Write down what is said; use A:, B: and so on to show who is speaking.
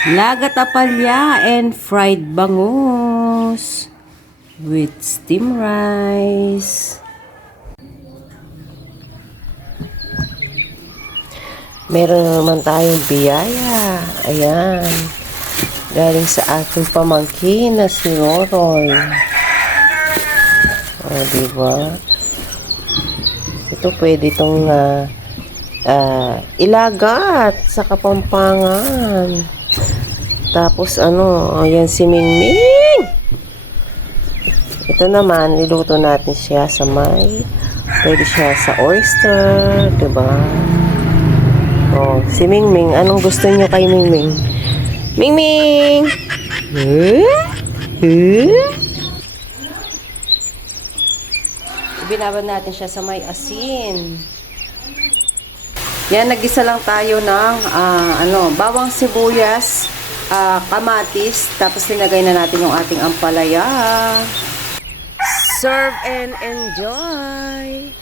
A: Lagatapalya and fried bangus with steam rice. Meron na naman tayong biyaya. Ayan. Galing sa ating pamangkin na si Roroy. O, diba? Ito pwede itong ah, ah, ilagat sa kapampangan. Tapos ano, ayan si Mingming. Ito naman, niluto natin siya sa may, pwede siya sa oyster, diba? Oh, si Mingming, anong gusto niyo kay Mingming? Mingming! Huh? Huh? Ibinabad natin siya sa may asin. Yan, nagisa lang tayo ng ah, ano, bawang sibuyas, ah, kamatis, tapos linagay na natin yung ating ampalaya. Serve and enjoy!